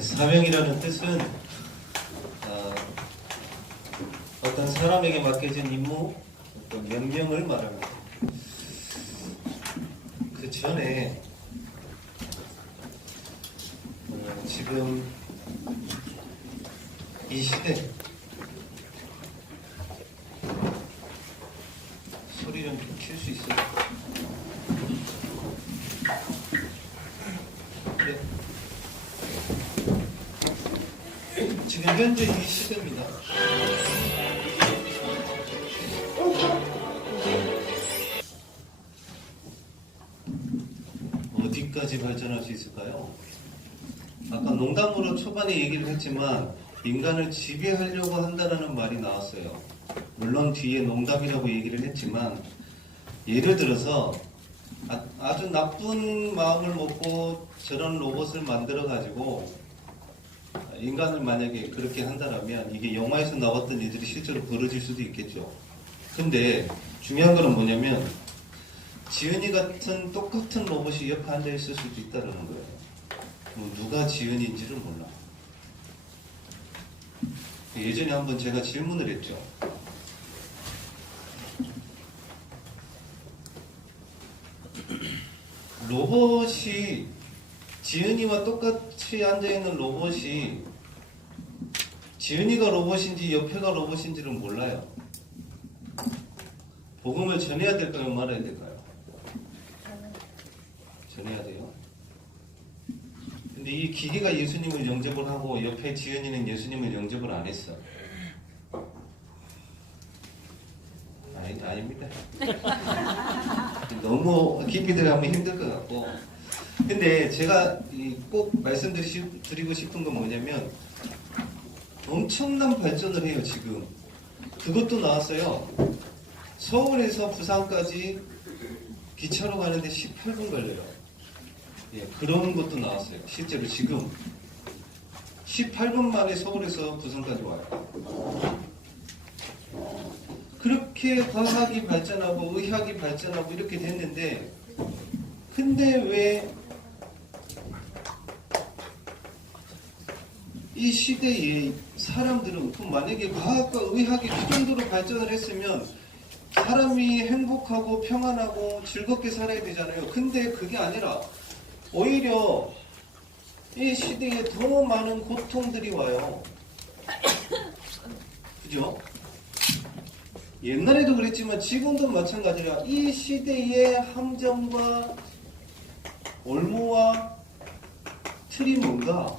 사명이라는 뜻은 어떤 사람에게 맡겨진 임무, 어떤 명령을 말합니다. 그 전에 지금 이 시대 소리 좀 킬 수 있어요? 그래. 지금 현재 이 시대입니다. 어디까지 발전할 수 있을까요? 아까 농담으로 초반에 얘기를 했지만 인간을 지배하려고 한다는 말이 나왔어요. 물론 뒤에 농담이라고 얘기를 했지만 예를 들어서 아주 나쁜 마음을 먹고 저런 로봇을 만들어 가지고 인간을 만약에 그렇게 한다면 이게 영화에서 나왔던 일들이 실제로 벌어질 수도 있겠죠. 근데 중요한 거는 뭐냐면 지은이 같은 똑같은 로봇이 옆에 앉아 있을 수도 있다는 거예요. 누가 지은인지를 몰라. 예전에 한번 제가 질문을 했죠. 로봇이 지은이와 똑같이 앉아있는 로봇이 지은이가 로봇인지 옆에가 로봇인지를 몰라요. 복음을 전해야 될까요? 말아야 될까요? 전해야 돼요. 근데 이 기계가 예수님을 영접을 하고 옆에 지은이는 예수님을 영접을 안 했어. 아닙니다. 너무 깊이 들어가면 힘들 것 같고. 근데 제가 꼭 말씀드리고 싶은 건 뭐냐면 엄청난 발전을 해요, 지금. 그것도 나왔어요. 서울에서 부산까지 기차로 가는데 18분 걸려요. 예, 그런 것도 나왔어요. 실제로 지금 18분 만에 서울에서 부산까지 와요. 그렇게 과학이 발전하고 의학이 발전하고 이렇게 됐는데 근데 왜 이 시대에 사람들은 만약에 과학과 의학이 그 정도로 발전을 했으면 사람이 행복하고 평안하고 즐겁게 살아야 되잖아요. 근데 그게 아니라 오히려 이 시대에 더 많은 고통들이 와요. 그죠? 옛날에도 그랬지만 지금도 마찬가지라 이 시대의 함정과 올무와 틀이 뭔가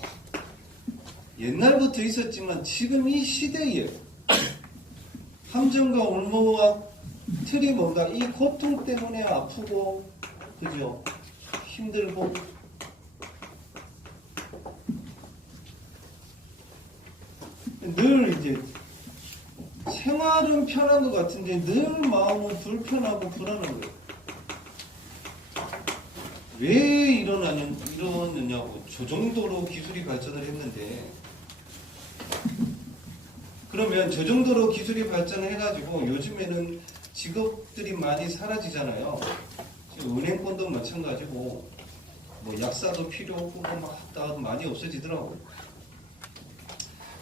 옛날부터 있었지만 지금 이 시대에 함정과 올무와 틀이 뭔가 이 고통 때문에 아프고 그죠? 힘들고 늘 이제 생활은 편한 것 같은데 늘 마음은 불편하고 불안한 거예요. 왜 이러느냐고. 저 정도로 기술이 발전을 했는데 그러면 저 정도로 기술이 발전을 해가지고 요즘에는 직업들이 많이 사라지잖아요. 지금 은행권도 마찬가지고 뭐 약사도 필요 없고 막 다 많이 없어지더라고요.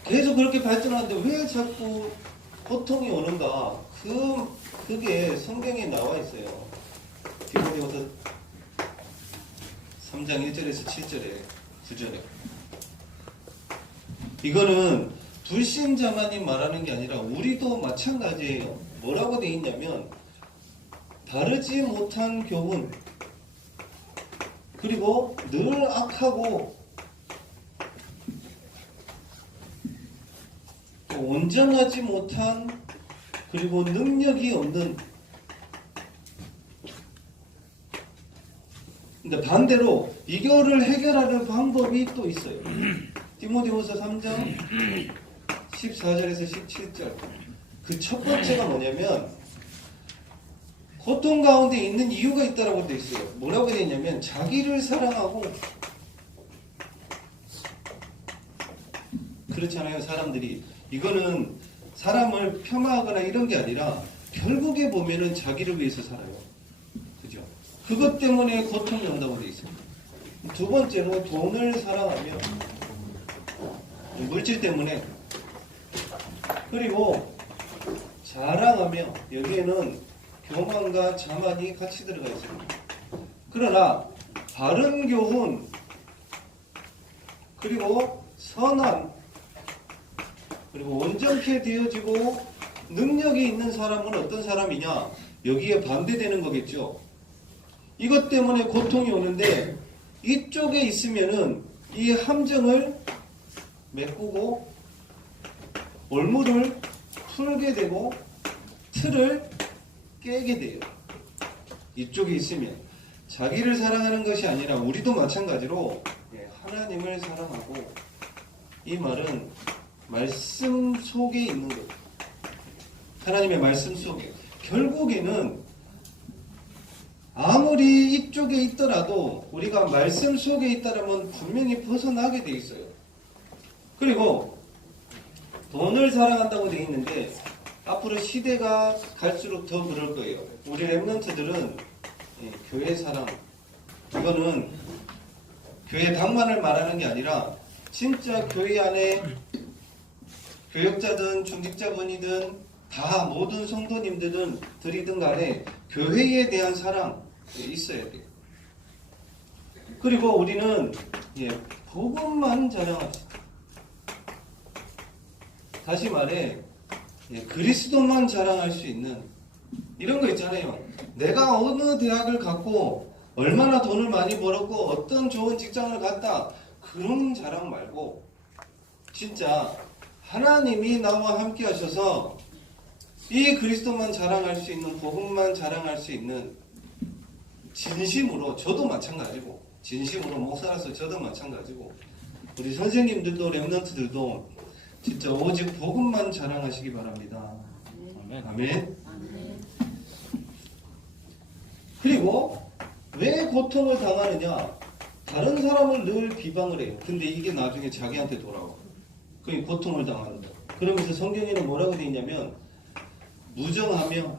계속 그렇게 발전하는데 왜 자꾸 고통이 오는가? 그게 성경에 나와 있어요. 디모데후서 3장 1절에서 7절에 9절에 이거는 불신자만이 말하는 게 아니라 우리도 마찬가지예요. 뭐라고 되어 있냐면 다르지 못한 교훈 그리고 늘 악하고 온전하지 못한 그리고 능력이 없는 근데 반대로 이거를 해결하는 방법이 또 있어요. 디모데후서 3장 14절에서 17절 그 첫 번째가 뭐냐면 고통 가운데 있는 이유가 있다라고 되어 있어요. 뭐라고 되어 있냐면 자기를 사랑하고 그렇잖아요. 사람들이 이거는 사람을 폄하하거나 이런 게 아니라 결국에 보면은 자기를 위해서 살아요. 그죠? 그것 때문에 고통이 온다고 되어 있습니다. 두 번째로 돈을 사랑하며 물질 때문에. 그리고 자랑하며, 여기에는 교만과 자만이 같이 들어가 있습니다. 그러나 바른 교훈, 그리고 선한, 그리고 온전케 되어지고 능력이 있는 사람은 어떤 사람이냐? 여기에 반대되는 거겠죠. 이것 때문에 고통이 오는데 이쪽에 있으면은 이 함정을 메꾸고 올무를 풀게 되고 틀을 깨게 돼요. 이쪽에 있으면 자기를 사랑하는 것이 아니라 우리도 마찬가지로 하나님을 사랑하고, 이 말은 말씀 속에 있는 것. 하나님의 말씀 속에. 결국에는 아무리 이쪽에 있더라도 우리가 말씀 속에 있다면 분명히 벗어나게 돼 있어요. 그리고 돈을 사랑한다고 되어 있는데 앞으로 시대가 갈수록 더 그럴 거예요. 우리 랩런트들은 교회 사랑, 이거는 교회 당만을 말하는 게 아니라 진짜 교회 안에 교역자든 중직자분이든 다 모든 성도님들은 들이든 간에 교회에 대한 사랑 있어야 돼요. 그리고 우리는 복음만 자랑합시다. 다시 말해 그리스도만 자랑할 수 있는 이런 거 있잖아요. 내가 어느 대학을 갔고 얼마나 돈을 많이 벌었고 어떤 좋은 직장을 갔다, 그런 자랑 말고 진짜 하나님이 나와 함께 하셔서 이 그리스도만 자랑할 수 있는, 복음만 자랑할 수 있는, 진심으로, 저도 마찬가지고, 진심으로 목사라서 저도 마찬가지고, 우리 선생님들도 랩런트들도 진짜 오직 복음만 자랑하시기 바랍니다. 아멘. 그리고 왜 고통을 당하느냐? 다른 사람을 늘 비방을 해요. 근데 이게 나중에 자기한테 돌아와. 그게 고통을 당한다. 그러면서 성경에는 뭐라고 되어 있냐면 무정하며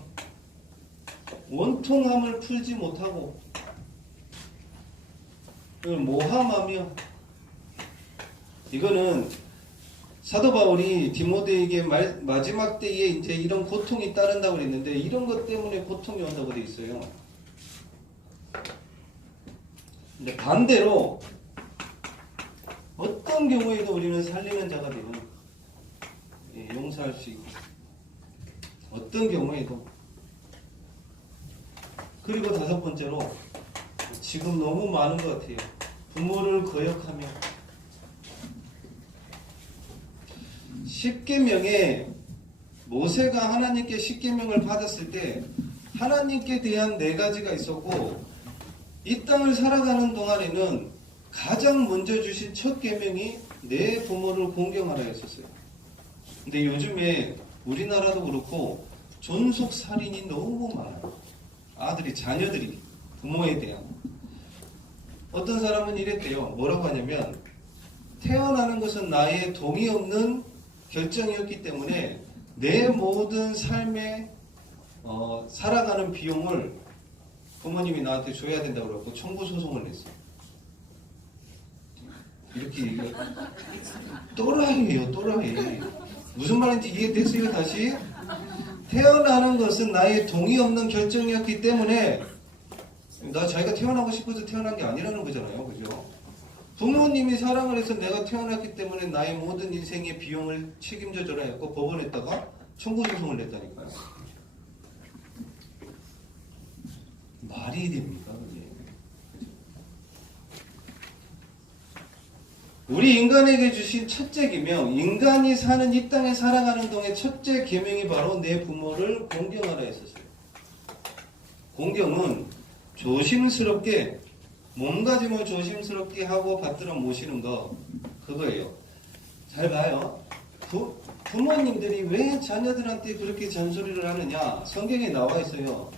원통함을 풀지 못하고 모함하며, 이거는 사도 바울이 디모데에게 마지막 때에 이제 이런 고통이 따른다고 그랬는데 이런 것 때문에 고통이 온다고 되어 있어요. 근데 반대로 어떤 경우에도 우리는 살리는 자가 되는, 용서할 수 있고, 어떤 경우에도. 그리고 다섯 번째로 지금 너무 많은 것 같아요. 부모를 거역하며. 십계명에 모세가 하나님께 십계명을 받았을 때 하나님께 대한 4가지가 있었고, 이 땅을 살아가는 동안에는 가장 먼저 주신 첫 계명이 내 부모를 공경하라 했었어요. 근데 요즘에 우리나라도 그렇고 존속 살인이 너무 많아요. 아들이, 자녀들이 부모에 대한. 어떤 사람은 이랬대요. 뭐라고 하냐면 태어나는 것은 나의 동의 없는 결정이었기 때문에 내 모든 삶에 살아가는 비용을 부모님이 나한테 줘야 된다고 그러고 청구 소송을 냈어요. 이렇게 얘기해요. 또라이예요, 또라이. 무슨 말인지 이해됐어요? 다시. 태어나는 것은 나의 동의 없는 결정이었기 때문에, 자기가 태어나고 싶어서 태어난 게 아니라는 거잖아요. 그죠? 부모님이 사랑을 해서 내가 태어났기 때문에 나의 모든 인생의 비용을 책임져 줘라 했고 법원에다가 청구 소송을 냈다니까요. 말이 됩니까? 그게? 우리 인간에게 주신 첫째 계명, 인간이 사는 이 땅에 살아가는 동안 첫째 계명이 바로 내 부모를 공경하라 했었어요. 공경은 조심스럽게, 몸가짐을 조심스럽게 하고 받들어 모시는 거, 그거예요. 잘 봐요. 부모님들이 왜 자녀들한테 그렇게 잔소리를 하느냐? 성경에 나와 있어요.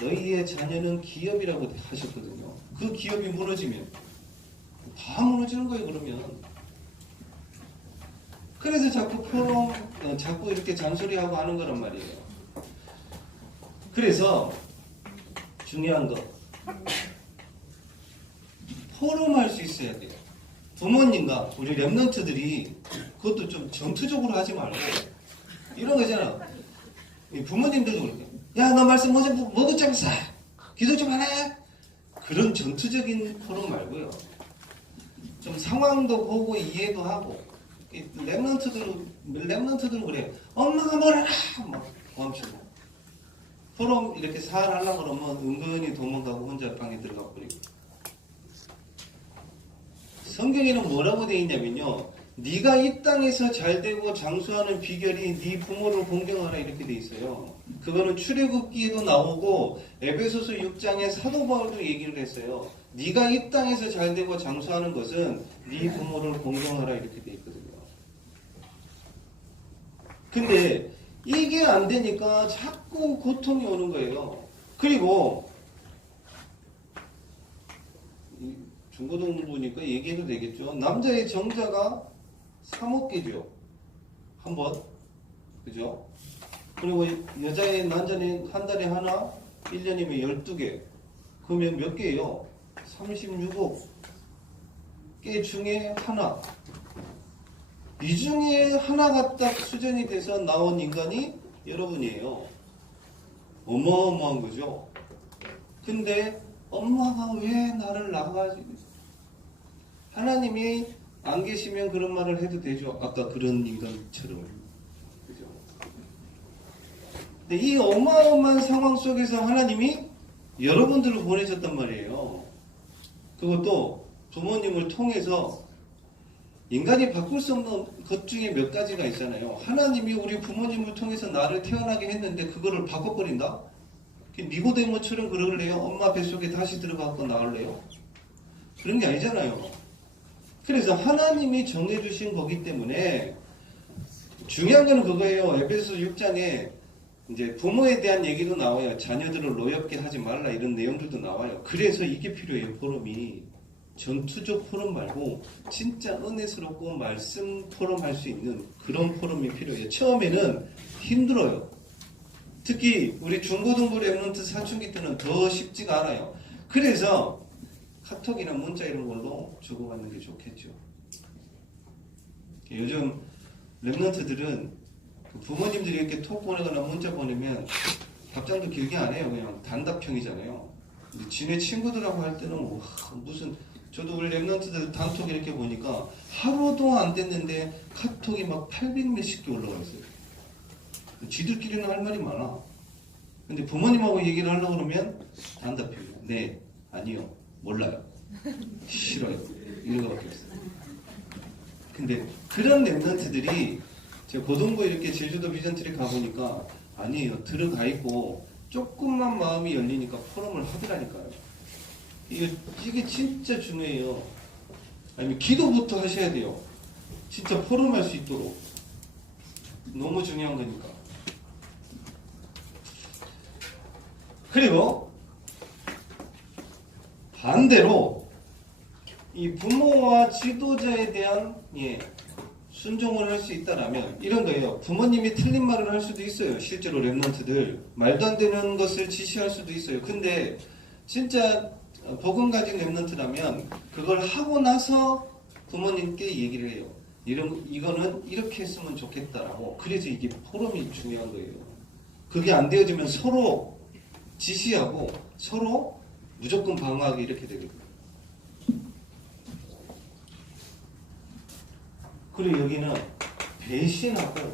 너희의 자녀는 기업이라고 하셨거든요. 그 기업이 무너지면 다 무너지는 거예요. 그러면. 그래서 자꾸 이렇게 잔소리하고 하는 거란 말이에요. 그래서 중요한 거, 포럼할 수 있어야 돼요. 부모님과 우리 랩런트들이 그것도 좀 전투적으로 하지 말고 이런 거 있잖아. 부모님들도 그렇게 야 너 말씀 뭐도 좀 사 기도 좀 하라 그런 전투적인 토론 말고요. 좀 상황도 보고 이해도 하고 랩런트들은 그래. 엄마가 뭐라 막 고함치고 포럼 이렇게 살 하려고 그러면 은근히 도망가고 혼자 방에 들어가 버리고. 성경에는 뭐라고 되어 있냐면요. 네가 이 땅에서 잘되고 장수하는 비결이 네 부모를 공경하라 이렇게 돼 있어요. 그거는 출애굽기에도 나오고 에베소서 6장에 사도 바울도 얘기를 했어요. 네가 이 땅에서 잘되고 장수하는 것은 네 부모를 공경하라 이렇게 돼 있거든요. 근데 이게 안 되니까 자꾸 고통이 오는 거예요. 그리고 중고등 보니까 얘기해도 되겠죠. 남자의 정자가 3억 개죠. 한 번. 그죠? 그리고 여자의 난자는 한 달에 하나, 1년이면 12개. 그러면 몇 개예요? 36억 개 중에 하나. 이 중에 하나가 딱 수전이 돼서 나온 인간이 여러분이에요. 어마어마한 거죠. 근데 엄마가 왜 나를 낳아가지고 하나님이 안 계시면 그런 말을 해도 되죠. 아까 그런 인간처럼. 그죠? 근데 이 어마어마한 상황 속에서 하나님이 여러분들을 보내셨단 말이에요. 그것도 부모님을 통해서 인간이 바꿀 수 없는 것 중에 몇 가지가 있잖아요. 하나님이 우리 부모님을 통해서 나를 태어나게 했는데 그거를 바꿔버린다? 니고데모처럼 그러길래요? 엄마 뱃속에 다시 들어가고 나올래요? 그런 게 아니잖아요. 그래서 하나님이 정해주신 거기 때문에 중요한 건 그거예요. 에베소 6장에 이제 부모에 대한 얘기도 나와요. 자녀들을 노엽게 하지 말라 이런 내용들도 나와요. 그래서 이게 필요해요. 포럼이. 전투적 포럼 말고 진짜 은혜스럽고 말씀 포럼 할 수 있는 그런 포럼이 필요해요. 처음에는 힘들어요. 특히 우리 중고등부 랩런트 사춘기 때는 더 쉽지가 않아요. 그래서 카톡이나 문자 이런 걸로 주고받는 게 좋겠죠. 요즘 랩런트들은 부모님들이 이렇게 톡 보내거나 문자 보내면 답장도 길게 안 해요. 그냥 단답형이잖아요. 지네 친구들하고 할 때는 무슨 저도 우리 랩런트들 단톡 이렇게 보니까 하루도 안 됐는데 카톡이 막 800몇십 개 올라와 있어요. 지들끼리는 할 말이 많아. 근데 부모님하고 얘기를 하려고 그러면 단답형이에요. 네, 아니요, 몰라요, 싫어요. 이런 거밖에 없어요. 근데 그런 랩런트들이 제가 고등부 이렇게 제주도 비전트리 가보니까 아니에요. 들어가 있고 조금만 마음이 열리니까 포럼을 하더라니까요. 이게 진짜 중요해요. 아니면 기도부터 하셔야 돼요. 진짜 포럼할 수 있도록. 너무 중요한 거니까. 그리고 반대로 이 부모와 지도자에 대한 순종을 할 수 있다라면 이런 거예요. 부모님이 틀린 말을 할 수도 있어요. 실제로 랩런트들 말도 안 되는 것을 지시할 수도 있어요. 근데 진짜 복음 가진 랩런트라면 그걸 하고 나서 부모님께 얘기를 해요. 이거는 이렇게 했으면 좋겠다라고. 그래서 이게 포럼이 중요한 거예요. 그게 안 되어지면 서로 지시하고 서로 무조건 방어하기 이렇게 되거든요. 그리고 여기는 배신하고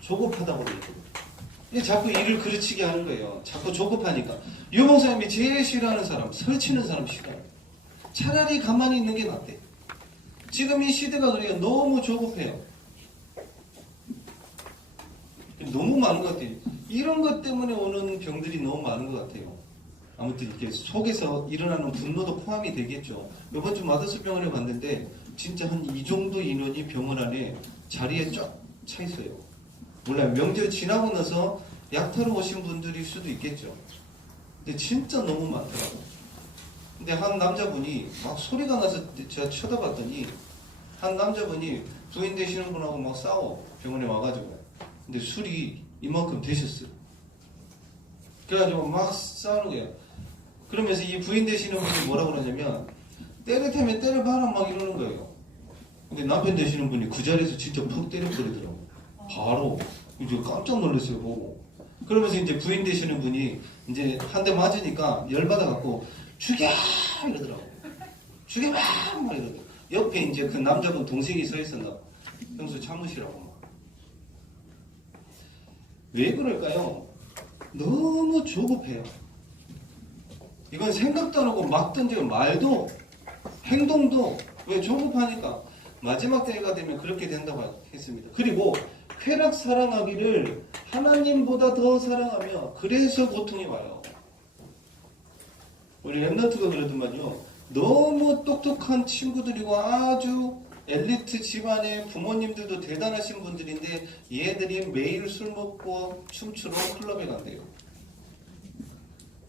조급하다고 그러거든요. 자꾸 일을 그르치게 하는 거예요. 자꾸 조급하니까. 유목사님이 제일 싫어하는 사람, 설치는 사람 싫어요. 차라리 가만히 있는 게 낫대. 지금 이 시대가 그래요. 너무 조급해요. 너무 많은 것 같아요. 이런 것 때문에 오는 병들이 너무 많은 것 같아요. 아무튼 이렇게 속에서 일어나는 분노도 포함이 되겠죠. 이번 주 마더스 병원에 갔는데 진짜 한 이 정도 인원이 병원 안에 자리에 쫙 차 있어요. 몰라요. 명절 지나고 나서 약타로 오신 분들일 수도 있겠죠. 근데 진짜 너무 많더라고요. 근데 한 남자분이 막 소리가 나서 제가 쳐다봤더니 한 남자분이 부인 되시는 분하고 막 싸워. 병원에 와가지고. 근데 술이 이만큼 되셨어요. 그래가지고 막 싸우는 거예요. 그러면서 이 부인 되시는 분이 뭐라고 그러냐면 때를 테면 때를 봐라 막 이러는 거예요. 근데 남편 되시는 분이 그 자리에서 진짜 푹 때려버리더라고. 바로 이제 깜짝 놀랐어요 보고. 그러면서 이제 부인 되시는 분이 이제 한 대 맞으니까 열받아갖고 죽여 이러더라고. 죽여봐 막 이러더라고. 옆에 이제 그 남자분 동생이 서 있었나. 형수 참으시라고 막. 왜 그럴까요? 너무 조급해요. 이건 생각도 안 하고 막 던지고 말도 행동도 왜 조급하니까 마지막 때가 되면 그렇게 된다고 했습니다. 그리고 쾌락 사랑하기를 하나님보다 더 사랑하며 그래서 고통이 와요. 우리 랩런트가 그러더만요. 너무 똑똑한 친구들이고 아주 엘리트 집안의 부모님들도 대단하신 분들인데 얘들이 매일 술 먹고 춤추러 클럽에 간대요.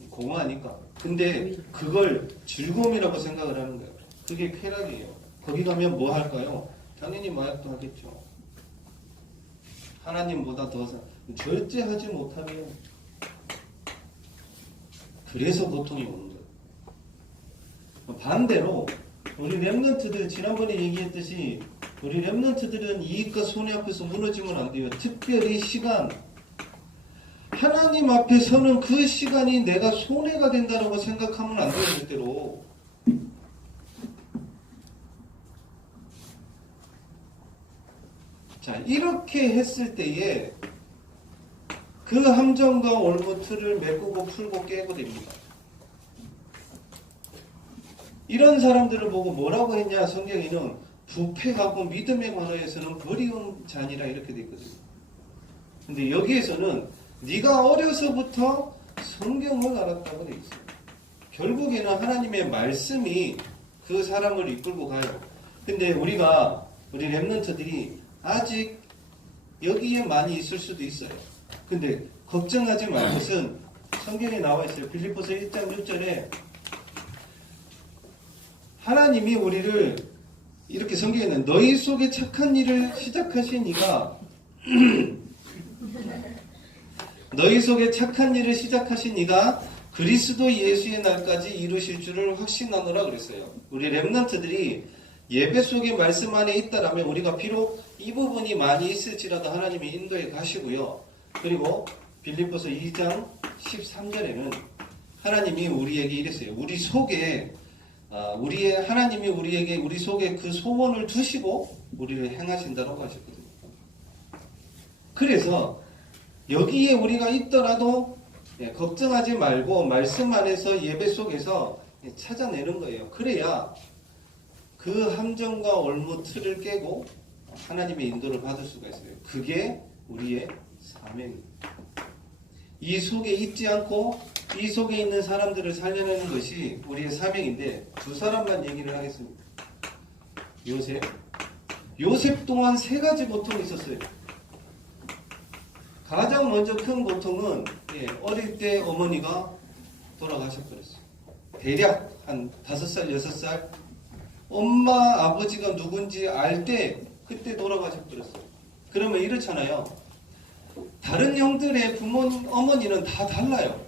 공허하니까. 근데 그걸 즐거움이라고 생각을 하는 거예요. 그게 쾌락이에요. 거기 가면 뭐 할까요? 당연히 마약도 하겠죠. 하나님보다 더 절제하지 못하면 그래서 고통이 오는 거예요. 반대로 우리 랩런트들 지난번에 얘기했듯이 우리 랩런트들은 이익과 손해 앞에서 무너지면 안 돼요. 특별히 시간 하나님 앞에 서는 그 시간이 내가 손해가 된다고 생각하면 안 돼요. 절대로. 자, 이렇게 했을 때에 그 함정과 올무틀을 메꾸고 풀고 깨고 됩니다. 이런 사람들을 보고 뭐라고 했냐 성경에는 부패하고 믿음의 관하에서는 버리운 자니라 이렇게 되어 있거든요. 근데 여기에서는 네가 어려서부터 성경을 알았다고 되어 있어요. 결국에는 하나님의 말씀이 그 사람을 이끌고 가요. 근데 우리 랩런트들이 아직 여기에 많이 있을 수도 있어요. 근데 걱정하지 말 것은 성경에 나와 있어요. 빌립보서 1장 6절에 하나님이 우리를 이렇게 성경에는 너희 속에 착한 일을 시작하신 이가 너희 속에 착한 일을 시작하신 이가 그리스도 예수의 날까지 이루실 줄을 확신하노라 그랬어요. 우리 랩런트들이 예배 속에 말씀 안에 있다라면 우리가 비록 이 부분이 많이 있을지라도 하나님이 인도에 가시고요. 그리고 빌립보서 2장 13절에는 하나님이 우리에게 이랬어요. 우리 속에 하나님이 우리에게 우리 속에 그 소원을 두시고 우리를 행하신다라고 하셨거든요. 그래서 여기에 우리가 있더라도 걱정하지 말고 말씀 안에서 예배 속에서 찾아내는 거예요. 그래야 그 함정과 올무틀을 깨고 하나님의 인도를 받을 수가 있어요. 그게 우리의 사명입니다. 이 속에 있지 않고 이 속에 있는 사람들을 살려내는 것이 우리의 사명인데 두 사람만 얘기를 하겠습니다. 요셉 또한 세 가지 고통이 있었어요. 가장 먼저 큰 고통은 어릴 때 어머니가 돌아가셔버렸어요. 대략 한 5살, 6살 엄마, 아버지가 누군지 알 때 그때 돌아가셔버렸어요. 그러면 이렇잖아요. 다른 형들의 어머니는 다 달라요.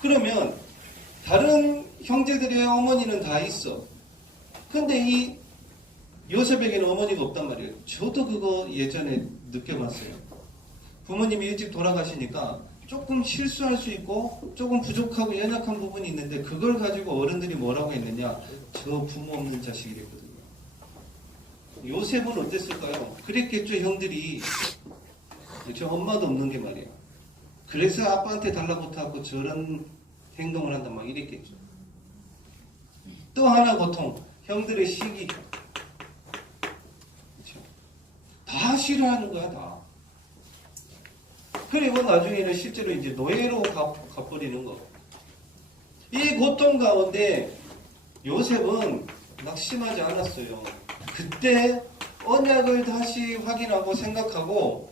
그러면 다른 형제들의 어머니는 다 있어. 근데 이 요셉에게는 어머니가 없단 말이에요. 저도 그거 예전에 느껴봤어요. 부모님이 일찍 돌아가시니까 조금 실수할 수 있고 조금 부족하고 연약한 부분이 있는데 그걸 가지고 어른들이 뭐라고 했느냐. 저 부모 없는 자식이랬거든요. 요셉은 어땠을까요? 그랬겠죠. 형들이. 저 엄마도 없는 게 말이에요. 그래서 아빠한테 달라붙어갖고 저런 행동을 한다 막 이랬겠죠. 또 하나 고통. 형들의 시기. 그렇죠? 다 싫어하는 거야 다. 그리고 나중에는 실제로 이제 노예로 가버리는 거. 이 고통 가운데 요셉은 낙심하지 않았어요. 그때 언약을 다시 확인하고 생각하고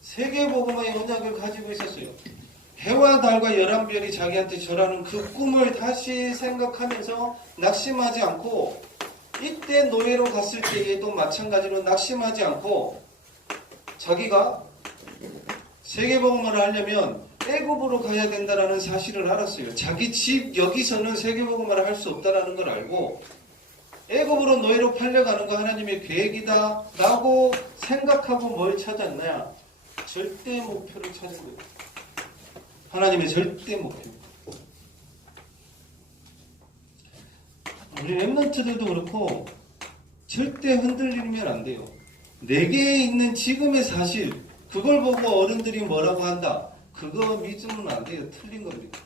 세계복음의 언약을 가지고 있었어요. 해와 달과 11별이 자기한테 절하는 그 꿈을 다시 생각하면서 낙심하지 않고 이때 노예로 갔을 때에도 마찬가지로 낙심하지 않고 자기가 세계복음을 하려면 애굽으로 가야 된다는 사실을 알았어요. 자기 집 여기서는 세계복음을 할 수 없다는 걸 알고 애굽으로 노예로 팔려가는 거 하나님의 계획이다 라고 생각하고 뭘 찾았냐? 절대 목표를 찾은 거예요. 하나님의 절대 목표. 우리 렘넌트들도 그렇고 절대 흔들리면 안 돼요. 내게 있는 지금의 사실, 그걸 보고 어른들이 뭐라고 한다. 그거 믿으면 안 돼요. 틀린 겁니다.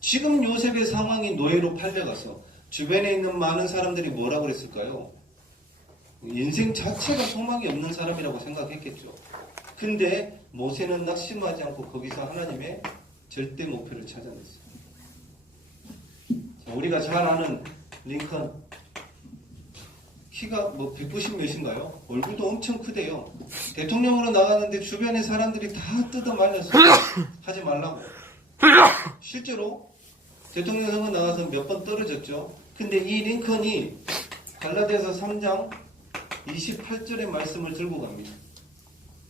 지금 요셉의 상황이 노예로 팔려가서 주변에 있는 많은 사람들이 뭐라고 그랬을까요? 인생 자체가 소망이 없는 사람이라고 생각했겠죠. 근데 모세는 낙심하지 않고 거기서 하나님의 절대 목표를 찾아냈어요. 자, 우리가 잘 아는 링컨, 키가 190 몇인가요? 얼굴도 엄청 크대요. 대통령으로 나가는데 주변의 사람들이 다 뜯어 말렸어요. 하지 말라고. 실제로 대통령 선거 나가서 몇 번 떨어졌죠. 근데 이 링컨이 갈라디아서 3장 28절의 말씀을 들고 갑니다.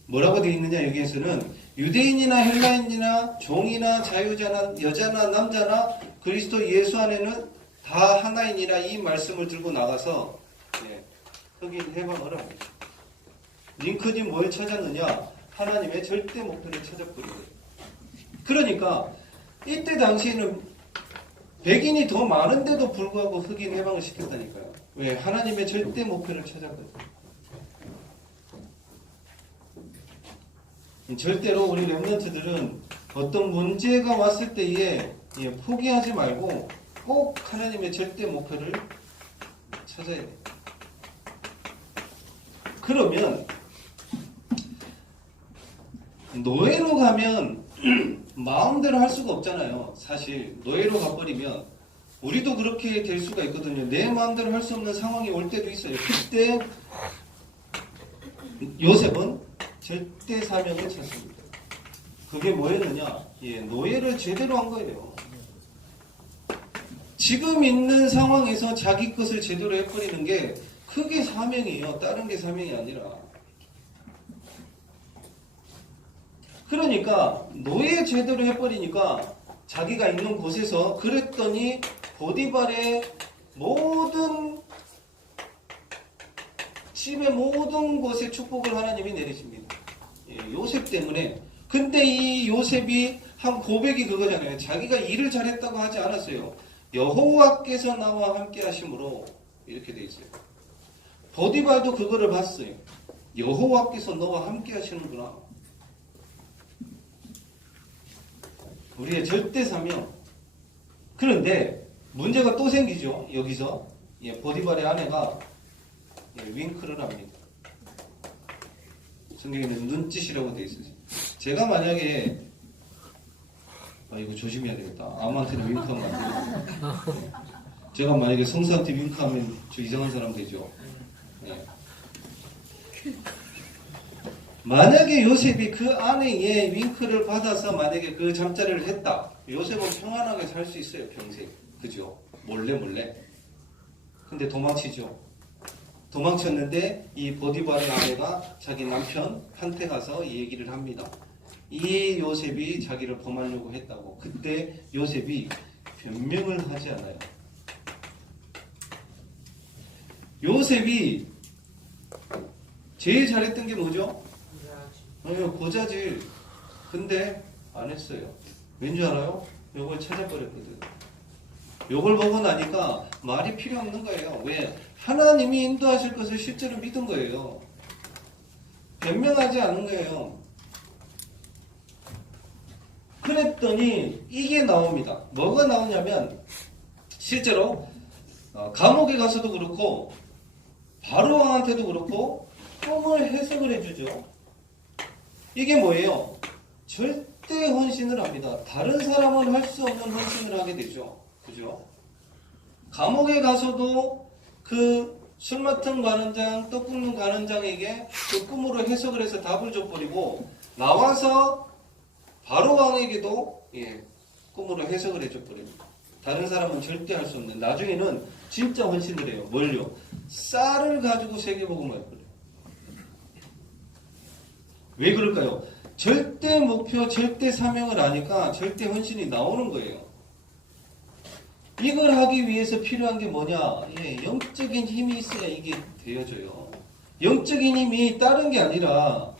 뭐라고 되어 있느냐, 여기에서는 유대인이나 헬라인이나 종이나 자유자나 여자나 남자나 그리스도 예수 안에는 다 하나이니라, 이 말씀을 들고 나가서 흑인 해방을 합니다. 링컨이 뭘 찾았느냐? 하나님의 절대 목표를 찾아버린 거예요. 그러니까 이때 당시에는 백인이 더 많은데도 불구하고 흑인 해방을 시켰다니까요. 왜? 하나님의 절대 목표를 찾았거든요. 절대로 우리 렘넌트들은 어떤 문제가 왔을 때에 포기하지 말고 꼭 하나님의 절대 목표를 찾아야 돼요. 그러면 노예로 가면 마음대로 할 수가 없잖아요. 사실 노예로 가버리면 우리도 그렇게 될 수가 있거든요. 내 마음대로 할 수 없는 상황이 올 때도 있어요. 그때 요셉은 절대 사명을 찾습니다. 그게 뭐였느냐? 노예를 제대로 한 거예요. 지금 있는 상황에서 자기 것을 제대로 해버리는 게 그게 사명이에요. 다른 게 사명이 아니라. 그러니까 노예 제대로 해버리니까 자기가 있는 곳에서, 그랬더니 보디발의 모든 집의 모든 곳에 축복을 하나님이 내리십니다. 요셉 때문에. 근데 이 요셉이 한 고백이 그거잖아요. 자기가 일을 잘했다고 하지 않았어요. 여호와께서 나와 함께 하심으로, 이렇게 돼 있어요. 보디발도 그거를 봤어요. 여호와께서 너와 함께 하시는구나. 우리의 절대 사명. 그런데 문제가 또 생기죠. 여기서 보디발의 아내가 윙크를 합니다. 성경에는 눈짓이라고 되어 있어요. 제가 만약에 이거 조심해야 되겠다. 아무한테는 윙크하면 안 되겠다. 제가 만약에 성수한테 윙크하면 저 이상한 사람 되죠. 만약에 요셉이 그 아내의 윙크를 받아서 만약에 그 잠자리를 했다. 요셉은 평안하게 살 수 있어요. 평생. 그죠? 몰래. 근데 도망치죠. 도망쳤는데 이 보디발의 아내가 자기 남편한테 가서 얘기를 합니다. 이 요셉이 자기를 범하려고 했다고. 그때 요셉이 변명을 하지 않아요. 요셉이 제일 잘했던 게 뭐죠? 고자질. 근데 안 했어요. 왠지 알아요? 요걸 찾아버렸거든. 요걸 보고 나니까 말이 필요 없는 거예요. 왜? 하나님이 인도하실 것을 실제로 믿은 거예요. 변명하지 않은 거예요. 그랬더니 이게 나옵니다. 뭐가 나오냐면 실제로 감옥에 가서도 그렇고 바로 왕한테도 그렇고 꿈을 해석을 해주죠. 이게 뭐예요? 절대 헌신을 합니다. 다른 사람은 할 수 없는 헌신을 하게 되죠. 그죠? 감옥에 가서도 그 술 맡은 관원장, 떡 굽는 관원장에게 그 꿈으로 해석을 해서 답을 줘버리고, 나와서 바로 왕에게도 꿈으로 해석을 해줘버립니다. 다른 사람은 절대 할 수 없는. 나중에는 진짜 헌신을 해요. 뭘요? 쌀을 가지고 세계복음을 해버려요. 왜 그럴까요? 절대 목표, 절대 사명을 아니까 절대 헌신이 나오는 거예요. 이걸 하기 위해서 필요한 게 뭐냐? 예, 영적인 힘이 있어야 이게 되어져요. 영적인 힘이 다른 게 아니라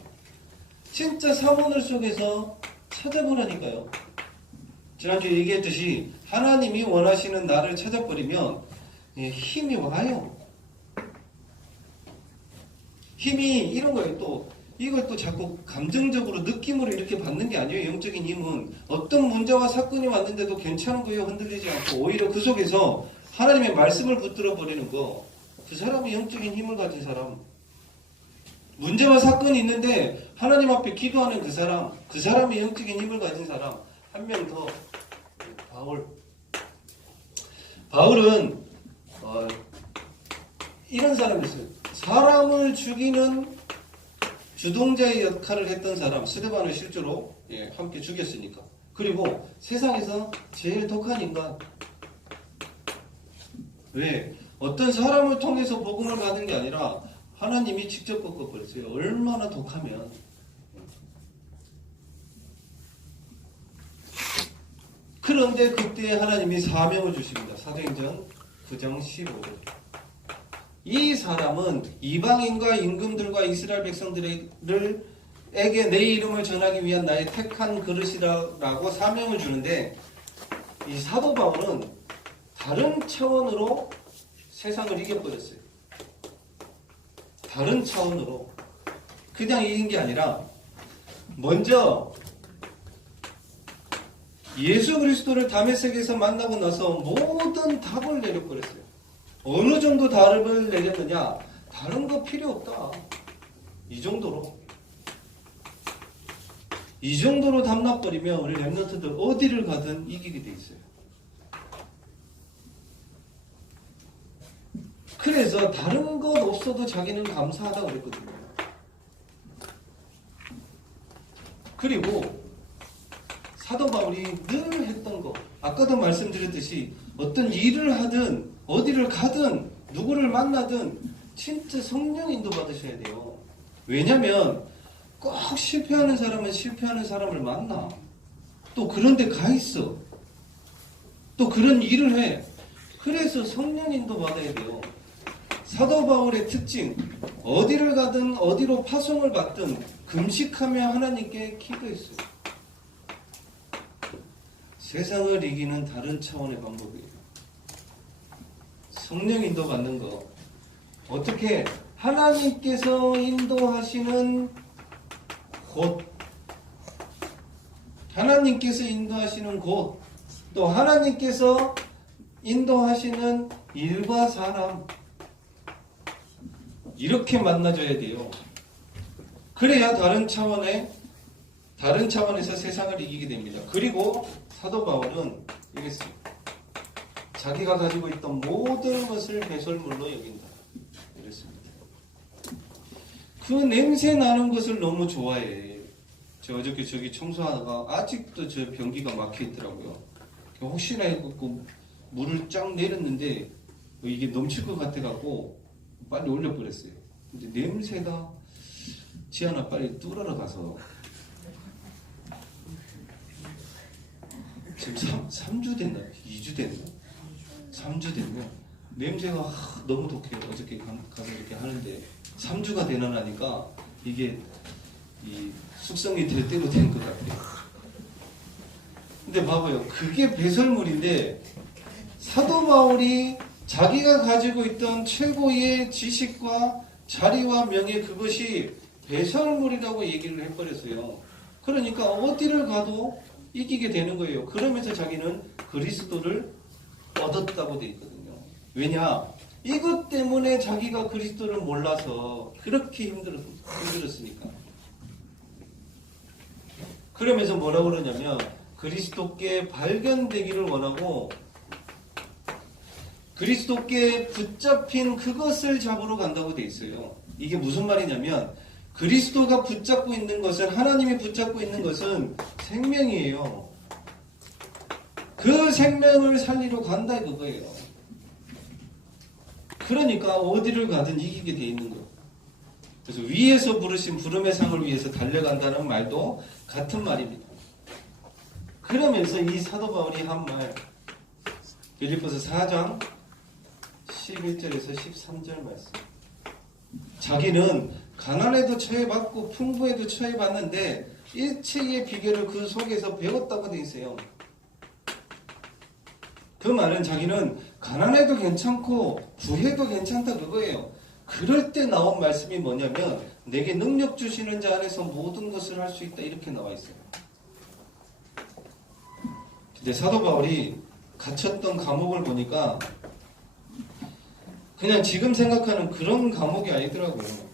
진짜 사문을 속에서 찾아보라니까요. 지난주에 얘기했듯이 하나님이 원하시는 나를 찾아버리면 예, 힘이 와요. 힘이 이런 거예요. 또 이걸 또 자꾸 감정적으로 느낌으로 이렇게 받는 게 아니에요. 영적인 힘은 어떤 문제와 사건이 왔는데도 괜찮은 거예요. 흔들리지 않고 오히려 그 속에서 하나님의 말씀을 붙들어 버리는 거. 그 사람이 영적인 힘을 가진 사람. 문제와 사건이 있는데 하나님 앞에 기도하는 그 사람이 영적인 힘을 가진 사람. 한 명 더. 바울은 이런 사람이었어요. 사람을 죽이는 주동자의 역할을 했던 사람. 스데반을 실제로 함께 죽였으니까. 그리고 세상에서 제일 독한 인간. 왜? 어떤 사람을 통해서 복음을 받은 게 아니라 하나님이 직접 꺾어버렸어요. 얼마나 독하면. 그런데 그때 하나님이 사명을 주십니다. 사도행전 9장 15절. 이 사람은 이방인과 임금들과 이스라엘 백성들에게 내 이름을 전하기 위한 나의 택한 그릇이라고 사명을 주는데, 이 사도 바울은 다른 차원으로 세상을 이겨버렸어요. 다른 차원으로. 그냥 이긴 게 아니라 먼저 예수 그리스도를 다메섹에서 만나고 나서 모든 답을 내려버렸어요. 어느 정도 답을 내렸느냐? 다른 거 필요 없다. 이 정도로 답 나버리면 우리 렘넌트들 어디를 가든 이기게 돼 있어요. 그래서 다른 것 없어도 자기는 감사하다고 그랬거든요. 그리고 사도 바울이 늘 했던 거, 아까도 말씀드렸듯이 어떤 일을 하든 어디를 가든 누구를 만나든 진짜 성령 인도 받으셔야 돼요. 왜냐면 꼭 실패하는 사람은 실패하는 사람을 만나. 또 그런 데 가 있어. 또 그런 일을 해. 그래서 성령 인도 받아야 돼요. 사도 바울의 특징, 어디를 가든 어디로 파송을 받든 금식하며 하나님께 기도했어요. 세상을 이기는 다른 차원의 방법이에요. 성령 인도 받는 거. 어떻게? 하나님께서 인도하시는 곳, 하나님께서 인도하시는 곳, 또 하나님께서 인도하시는 일과 사람, 이렇게 만나줘야 돼요. 그래야 다른 차원에서 세상을 이기게 됩니다. 그리고 사도 바울은 이랬어요. 자기가 가지고 있던 모든 것을 배설물로 여긴다. 이랬습니다. 그 냄새 나는 것을 너무 좋아해. 저 어저께 저기 청소하다가 아직도 저 변기가 막혀 있더라고요. 혹시나 해갖고 물을 쫙 내렸는데 이게 넘칠 것 같아갖고 빨리 올려버렸어요. 근데 냄새가 지하나 빨리 뚫으러 가서 지금 3주 됐나? 2주 됐나? 3주 됐나? 냄새가 너무 독해요. 어저께 가서 이렇게 하는데 3주가 되나 나니까 이게 이 숙성이 될 대로 된 것 같아요. 근데 봐봐요. 그게 배설물인데 사도 바울이 자기가 가지고 있던 최고의 지식과 자리와 명예, 그것이 배설물이라고 얘기를 해버렸어요. 그러니까 어디를 가도 이기게 되는 거예요. 그러면서 자기는 그리스도를 얻었다고 돼 있거든요. 왜냐? 이것 때문에 자기가 그리스도를 몰라서 그렇게 힘들었으니까. 그러면서 뭐라고 그러냐면 그리스도께 발견되기를 원하고 그리스도께 붙잡힌 그것을 잡으러 간다고 돼 있어요. 이게 무슨 말이냐면 그리스도가 붙잡고 있는 것은, 하나님이 붙잡고 있는 것은 생명이에요. 그 생명을 살리러 간다 그거예요. 그러니까 어디를 가든 이기게 돼 있는 거. 그래서 위에서 부르신 부름의 상을 위해서 달려간다는 말도 같은 말입니다. 그러면서 이 사도 바울이 한 말, 빌립보서 4장 11절에서 13절 말씀. 자기는 가난에도 처해봤고 풍부에도 처해봤는데 일체의 비결을 그 속에서 배웠다고 되어 있어요. 그 말은 자기는 가난해도 괜찮고 부해도 괜찮다 그거예요. 그럴 때 나온 말씀이 뭐냐면 내게 능력 주시는 자 안에서 모든 것을 할 수 있다 이렇게 나와 있어요. 근데 사도 바울이 갇혔던 감옥을 보니까 그냥 지금 생각하는 그런 감옥이 아니더라고요.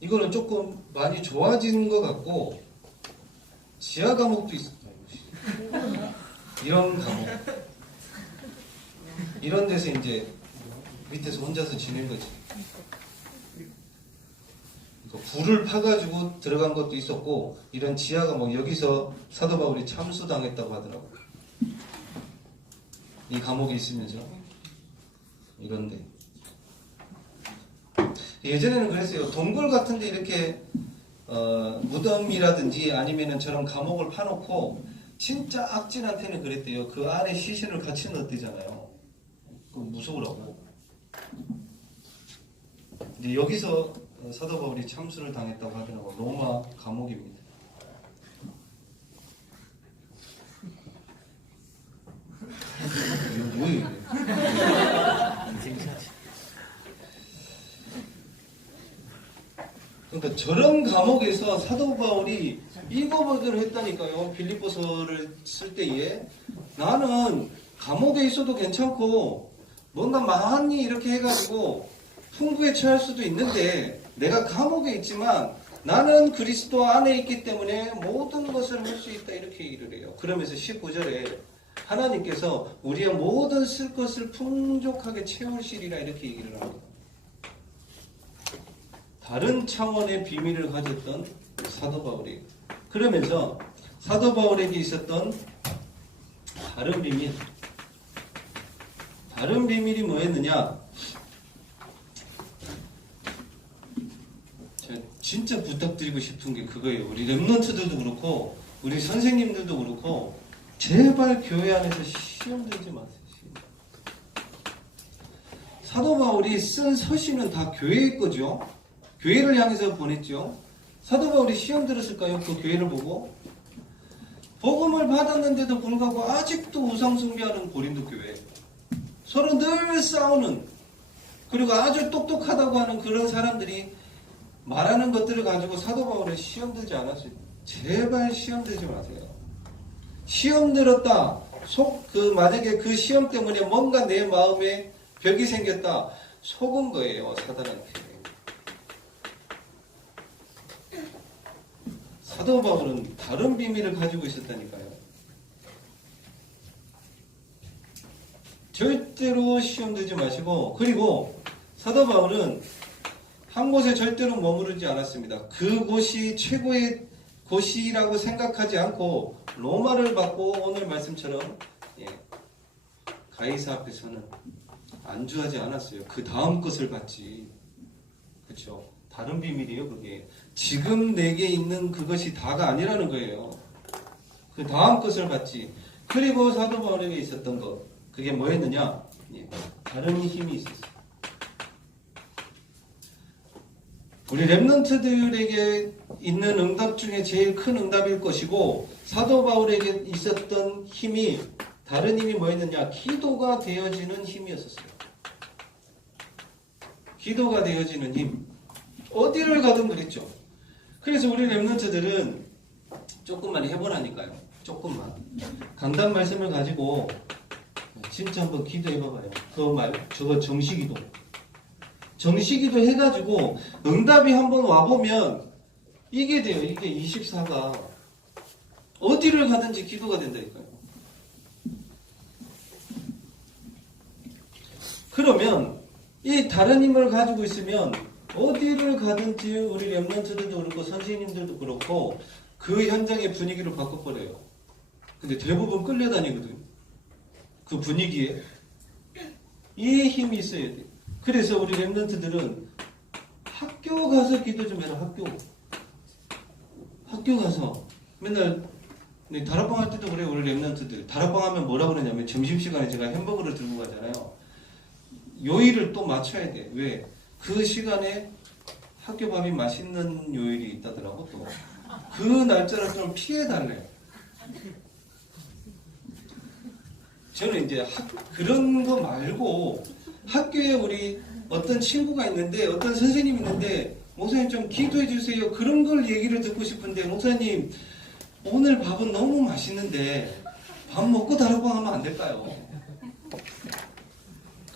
이거는 조금 많이 좋아진 것 같고 지하 감옥도 있어요. 이런 감옥 이런 데서 이제 밑에서 혼자서 지낸 거지. 불을 파가지고 들어간 것도 있었고 이런 지하 감옥 여기서 사도 바울이 참수당했다고 하더라고요. 이 감옥에 있으면서 이런데 예전에는 그랬어요. 동굴 같은데 이렇게 무덤이라든지 아니면은 저런 감옥을 파놓고 진짜 악진한테는 그랬대요. 그 안에 시신을 같이 넣었대잖아요. 그 무서우라고. 근데 여기서 사도 바울이 참수를 당했다고 하더라고요. 로마 감옥입니다. 이거 뭐예요? 그러니까 저런 감옥에서 사도 바울이 이거를 했다니까요. 빌립보서를 쓸 때에 나는 감옥에 있어도 괜찮고 뭔가 많이 이렇게 해가지고 풍부에 처할 수도 있는데 내가 감옥에 있지만 나는 그리스도 안에 있기 때문에 모든 것을 할 수 있다 이렇게 얘기를 해요. 그러면서 19절에 하나님께서 우리의 모든 쓸 것을 풍족하게 채우시리라 이렇게 얘기를 합니다. 다른 차원의 비밀을 가졌던 사도 바울이 그러면서 사도 바울에게 있었던 다른 비밀이 뭐였느냐? 제가 진짜 부탁드리고 싶은 게 그거예요. 우리 랩런트들도 그렇고 우리 선생님들도 그렇고 제발 교회 안에서 시험 들지 마세요. 사도 바울이 쓴 서신은 다 교회의 거죠. 교회를 향해서 보냈죠. 사도 바울이 시험 들었을까요? 그 교회를 보고 복음을 받았는데도 불구하고 아직도 우상 숭배하는 고린도 교회, 서로 늘 싸우는 그리고 아주 똑똑하다고 하는 그런 사람들이 말하는 것들을 가지고 사도 바울은 시험 들지 않았어요. 제발 시험 들지 마세요. 시험 들었다. 만약에 그 시험 때문에 뭔가 내 마음에 벽이 생겼다. 속은 거예요, 사단한테. 사도 바울은 다른 비밀을 가지고 있었다니까요. 절대로 시험 들지 마시고, 그리고 사도 바울은 한 곳에 절대로 머무르지 않았습니다. 그곳이 최고의 곳이라고 생각하지 않고 로마를 받고 오늘 말씀처럼 가이사 앞에서는 안주하지 않았어요. 그 다음 것을 받지. 그렇죠? 다른 비밀이에요. 그게 지금 내게 있는 그것이 다가 아니라는 거예요. 그 다음 것을 받지. 그리고 사도 바울에게 있었던 것 그게 뭐였느냐? 다른 힘이 있었어요. 우리 랩런트들에게 있는 응답 중에 제일 큰 응답일 것이고 사도 바울에게 있었던 힘이 다른 힘이 뭐였느냐? 기도가 되어지는 힘이었었어요. 기도가 되어지는 힘. 어디를 가든 그랬죠. 그래서 우리 랩런트들은 조금만 해보라니까요. 조금만. 강단 말씀을 가지고 진짜 한번 기도해봐봐요. 저거 정시기도. 정시기도 해가지고 응답이 한번 와보면 이게 돼요. 이게 24가 어디를 가든지 기도가 된다니까요. 그러면 이 다른 힘을 가지고 있으면 어디를 가든지 우리 랩런트들도 그렇고 선생님들도 그렇고 그 현장의 분위기를 바꿔버려요. 근데 대부분 끌려다니거든. 그 분위기에 이 힘이 있어야 돼. 그래서 우리 랩런트들은 학교 가서 기도 좀 해라. 학교 가서 맨날 다락방 할 때도 그래요. 우리 랩런트들 다락방 하면 뭐라 그러냐면 점심시간에 제가 햄버거를 들고 가잖아요. 요일을 또 맞춰야 돼. 왜? 그 시간에 학교 밥이 맛있는 요일이 있다더라고. 또 그 날짜를 좀 피해달래. 저는 이제 그런 거 말고 학교에 우리 어떤 친구가 있는데 어떤 선생님이 있는데 목사님 좀 기도해 주세요. 그런 걸 얘기를 듣고 싶은데 목사님 오늘 밥은 너무 맛있는데 밥 먹고 다락방 하면 안 될까요?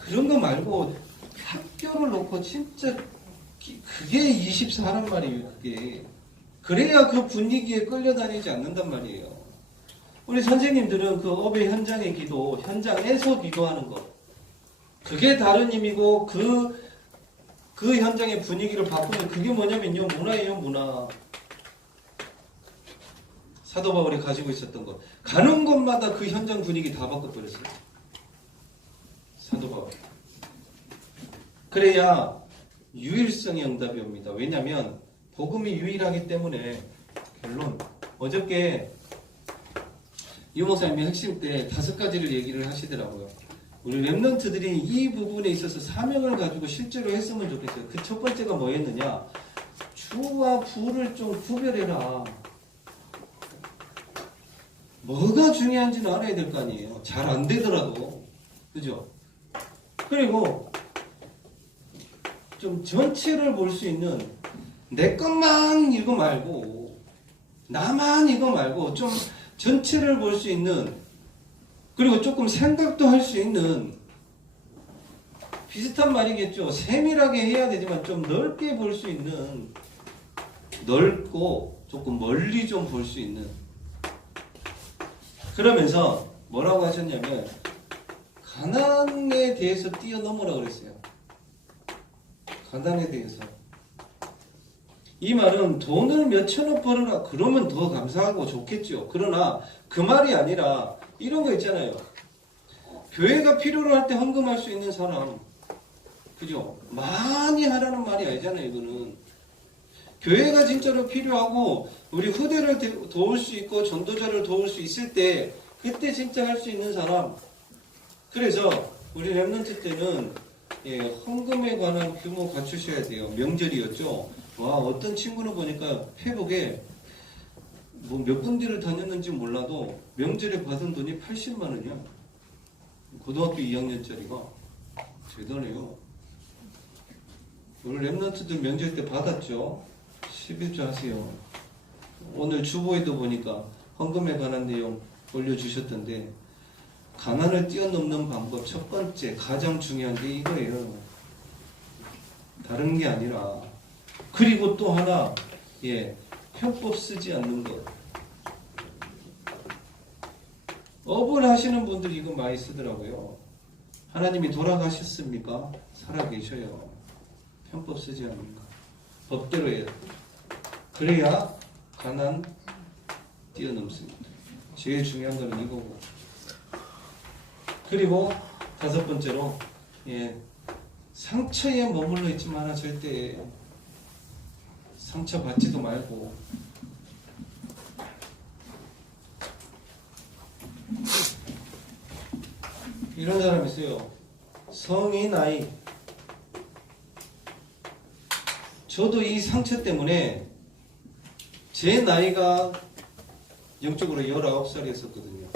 그런 거 말고 학교를 놓고 진짜 그게 24란 말이에요. 그게 그래야 그 분위기에 끌려다니지 않는단 말이에요. 우리 선생님들은 그 업의 현장의 기도, 현장에서 기도하는 것 그게 다른 의미고 그 현장의 분위기를 바꾸는 그게 뭐냐면요. 문화예요. 문화. 사도 바울이 가지고 있었던 것. 가는 곳마다 그 현장 분위기 다 바꿔버렸어요. 사도 바울. 그래야 유일성의 응답이 옵니다. 왜냐하면 복음이 유일하기 때문에. 결론. 어저께 유 목사님이 핵심 때 5가지를 얘기를 하시더라고요. 우리 랩런트들이 이 부분에 있어서 사명을 가지고 실제로 했으면 좋겠어요. 그 첫 번째가 뭐였느냐? 주와 부를 좀 구별해라. 뭐가 중요한지는 알아야 될 거 아니에요. 잘 안 되더라도. 그죠? 그리고 좀 전체를 볼 수 있는 내 것만 이거 말고 나만 이거 말고 좀 전체를 볼 수 있는 그리고 조금 생각도 할 수 있는 비슷한 말이겠죠. 세밀하게 해야 되지만 좀 넓게 볼 수 있는 넓고 조금 멀리 좀 볼 수 있는 그러면서 뭐라고 하셨냐면 가난에 대해서 뛰어넘으라고 그랬어요. 가난에 대해서. 이 말은 돈을 몇천억 벌어라 그러면 더 감사하고 좋겠죠. 그러나 그 말이 아니라 이런 거 있잖아요. 교회가 필요로 할 때 헌금할 수 있는 사람 그죠? 많이 하라는 말이 아니잖아요. 이거는 교회가 진짜로 필요하고 우리 후대를 도울 수 있고 전도자를 도울 수 있을 때 그때 진짜 할 수 있는 사람. 그래서 우리 랩런트 때는 헌금에 관한 규모 갖추셔야 돼요. 명절이었죠. 와 어떤 친구는 보니까 페북에 뭐 몇 군데를 다녔는지 몰라도 명절에 받은 돈이 80만 원이야. 고등학교 2학년짜리가 대단해요. 우리 랩런트들 명절 때 받았죠. 11조 하세요. 오늘 주보에도 보니까 헌금에 관한 내용 올려주셨던데 가난을 뛰어넘는 방법 첫 번째 가장 중요한 게 이거예요. 다른 게 아니라 그리고 또 하나 편법 쓰지 않는 것. 업을 하시는 분들이 이거 많이 쓰더라고요. 하나님이 돌아가셨습니까? 살아계셔요. 편법 쓰지 않는 것. 법대로 해야 돼. 그래야 가난 뛰어넘습니다. 제일 중요한 건 이거고. 그리고 5번째로 상처에 머물러 있지 마라. 절대 상처 받지도 말고 이런 사람 있어요. 성인 아이. 저도 이 상처 때문에 제 나이가 영적으로 19살이었거든요.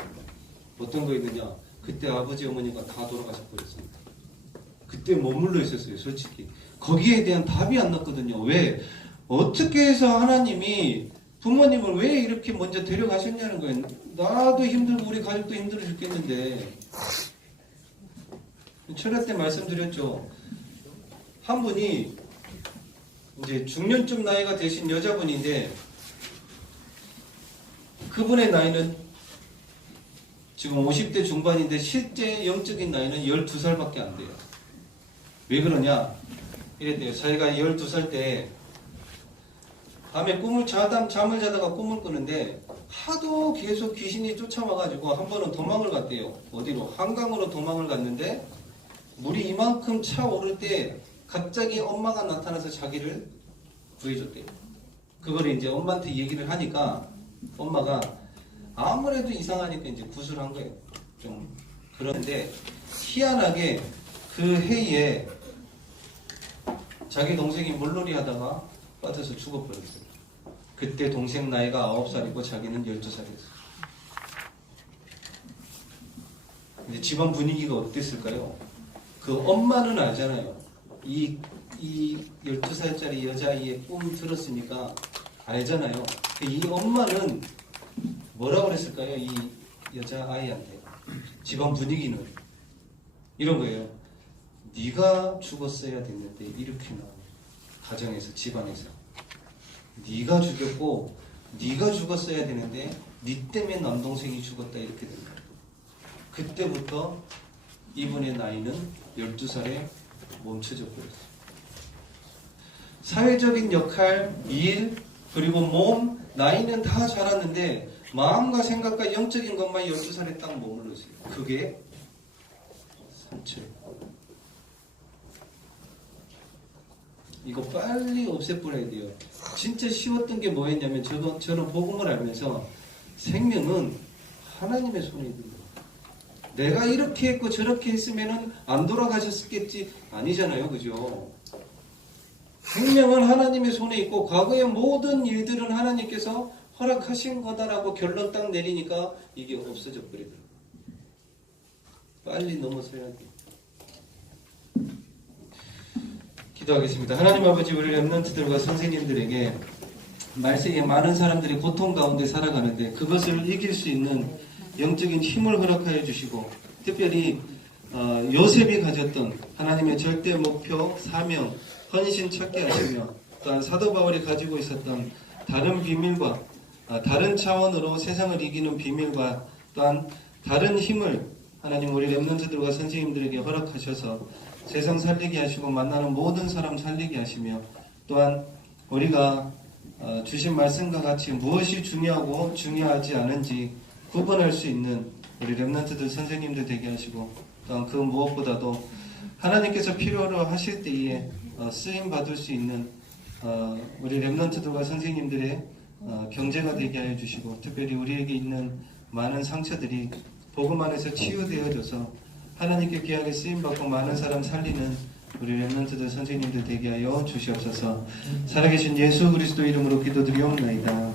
어떤 거 있느냐? 그때 아버지 어머니가 다 돌아가셔 버렸습니다. 그때 머물러 있었어요. 솔직히 거기에 대한 답이 안 났거든요. 왜? 어떻게 해서 하나님이 부모님을 왜 이렇게 먼저 데려가셨냐는 거예요. 나도 힘들고 우리 가족도 힘들어 죽겠는데. 철학 때 말씀드렸죠. 한 분이 이제 중년쯤 나이가 되신 여자분인데 그분의 나이는 지금 50대 중반인데 실제 영적인 나이는 12살밖에 안 돼요. 왜 그러냐? 이랬대요. 자기가 12살 때 밤에 잠을 자다가 꿈을 꾸는데 하도 계속 귀신이 쫓아와가지고 한 번은 도망을 갔대요. 어디로? 한강으로 도망을 갔는데 물이 이만큼 차오를 때 갑자기 엄마가 나타나서 자기를 구해줬대요. 그거를 이제 엄마한테 얘기를 하니까 엄마가 아무래도 이상하니까 이제 구술한 거예요. 좀 그런데 희한하게 그 해에 자기 동생이 물놀이 하다가 빠져서 죽어버렸어요. 그때 동생 나이가 9살이고 자기는 12살이었어요. 이제 집안 분위기가 어땠을까요? 그 엄마는 알잖아요. 이 12살짜리 여자아이의 꿈 들었으니까 알잖아요. 이 엄마는 뭐라고 그랬을까요? 이 여자아이한테. 집안 분위기는 이런 거예요. 네가 죽었어야 됐는데 이렇게나 가정에서 집안에서 네가 죽였고 네가 죽었어야 되는데 네 때문에 남동생이 죽었다 이렇게 된 거예요. 그때부터 이분의 나이는 12살에 멈춰져 버렸어요. 사회적인 역할, 일, 그리고 몸, 나이는 다 자랐는데 마음과 생각과 영적인 것만 12살에 딱 머물렀어요. 그게 상처예요. 이거 빨리 없애버려야 돼요. 진짜 쉬웠던 게 뭐였냐면 저는 복음을 알면서 생명은 하나님의 손에 있는 거예요. 내가 이렇게 했고 저렇게 했으면 안 돌아가셨겠지 아니잖아요. 그죠? 생명은 하나님의 손에 있고 과거의 모든 일들은 하나님께서 허락하신 거다라고 결론 딱 내리니까 이게 없어져 버리더라고요. 빨리 넘어서야 돼요. 기도하겠습니다. 하나님 아버지, 우리 렘넌트들과 선생님들에게 말세에 많은 사람들이 고통 가운데 살아가는데 그것을 이길 수 있는 영적인 힘을 허락하여 주시고, 특별히 요셉이 가졌던 하나님의 절대 목표, 사명, 헌신 찾게 하시며, 또한 사도 바울이 가지고 있었던 다른 비밀과 다른 차원으로 세상을 이기는 비밀과 또한 다른 힘을 하나님 우리 렘넌트들과 선생님들에게 허락하셔서 세상 살리게 하시고 만나는 모든 사람 살리게 하시며, 또한 우리가 주신 말씀과 같이 무엇이 중요하고 중요하지 않은지 구분할 수 있는 우리 렘넌트들 선생님들 되게 하시고, 또한 그 무엇보다도 하나님께서 필요로 하실 때에 쓰임 받을 수 있는 우리 렘넌트들과 선생님들의 경제가 되게 하여 주시고, 특별히 우리에게 있는 많은 상처들이 복음 안에서 치유되어져서 하나님께 귀하게 쓰임받고 많은 사람 살리는 우리 렘넌트들 선생님들 되게 하여 주시옵소서. 살아계신 예수 그리스도 이름으로 기도드리옵나이다.